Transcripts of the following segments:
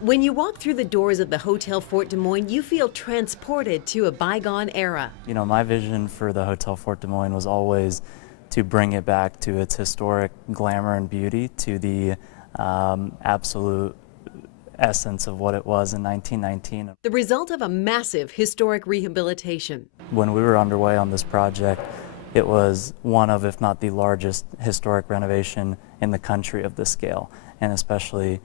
When you walk through the doors of the Hotel Fort Des Moines, you feel transported to a bygone era. You know, my vision for the Hotel Fort Des Moines was always to bring it back to its historic glamour and beauty, to the absolute essence of what it was in 1919. The result of a massive historic rehabilitation. When we were underway on this project, it was one of, if not the largest, historic renovation in the country of this scale, and especially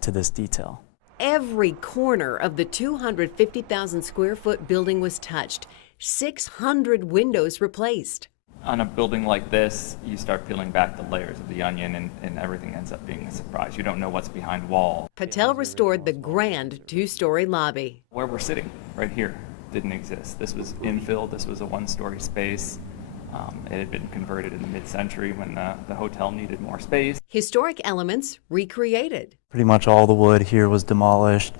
to this detail. Every corner of the 250,000 square foot building was touched, 600 windows replaced. On a building like this, you start peeling back the layers of the onion and everything ends up being a surprise. You don't know what's behind wall. Patel restored the grand two-story lobby. Where we're sitting, right here, didn't exist. This was infill, this was a one-story space. It had been converted in the mid-century when the hotel needed more space. Historic elements recreated. Pretty much all the wood here was demolished.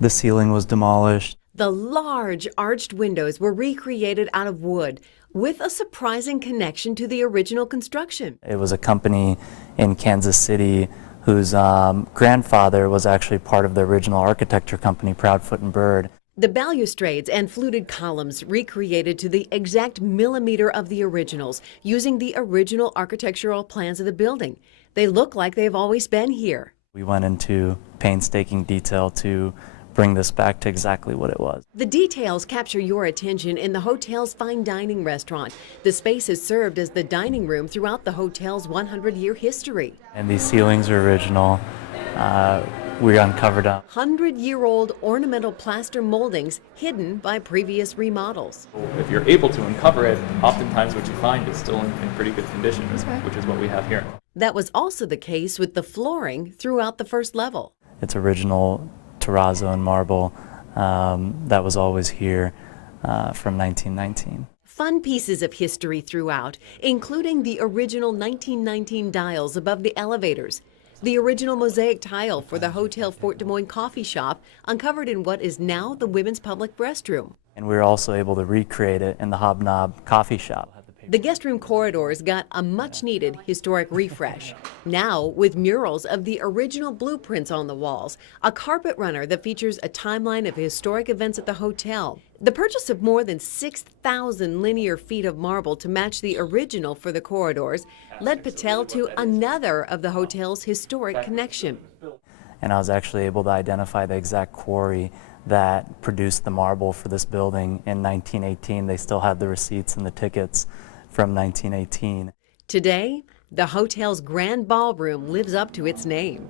The ceiling was demolished. The large arched windows were recreated out of wood with a surprising connection to the original construction. It was a company in Kansas City whose grandfather was actually part of the original architecture company, Proudfoot and Bird. The balustrades and fluted columns recreated to the exact millimeter of the originals using the original architectural plans of the building. They look like they've always been here. We went into painstaking detail to bring this back to exactly what it was. The details capture your attention in the hotel's fine dining restaurant. The space has served as the dining room throughout the hotel's 100-year history. And these ceilings are original. We uncovered 100-year-old ornamental plaster moldings hidden by previous remodels. If you're able to uncover it, oftentimes what you find is still in pretty good condition, which is what we have here. That was also the case with the flooring throughout the first level. It's original terrazzo and marble that was always here from 1919. Fun pieces of history throughout, including the original 1919 dials above the elevators, the original mosaic tile for the Hotel Fort Des Moines coffee shop, uncovered in what is now the women's public restroom. And we were also able to recreate it in the Hobnob coffee shop. The guest room corridors got a much-needed historic refresh. Now, with murals of the original blueprints on the walls, a carpet runner that features a timeline of historic events at the hotel, the purchase of more than 6,000 linear feet of marble to match the original for the corridors led Patel to another of the hotel's historic connection. And I was actually able to identify the exact quarry that produced the marble for this building in 1918. They still had the receipts and the tickets from 1918. Today, the hotel's grand ballroom lives up to its name.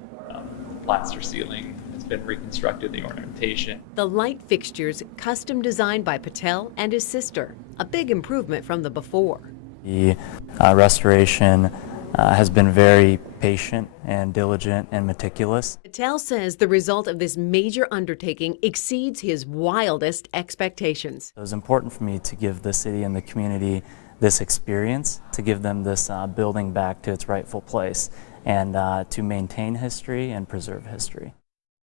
Plaster ceiling has been reconstructed, the ornamentation. The light fixtures custom designed by Patel and his sister, a big improvement from the before. The restoration has been very patient and diligent and meticulous. Patel says the result of this major undertaking exceeds his wildest expectations. It was important for me to give the city and the community this experience, to give them this building back to its rightful place, and to maintain history and preserve history.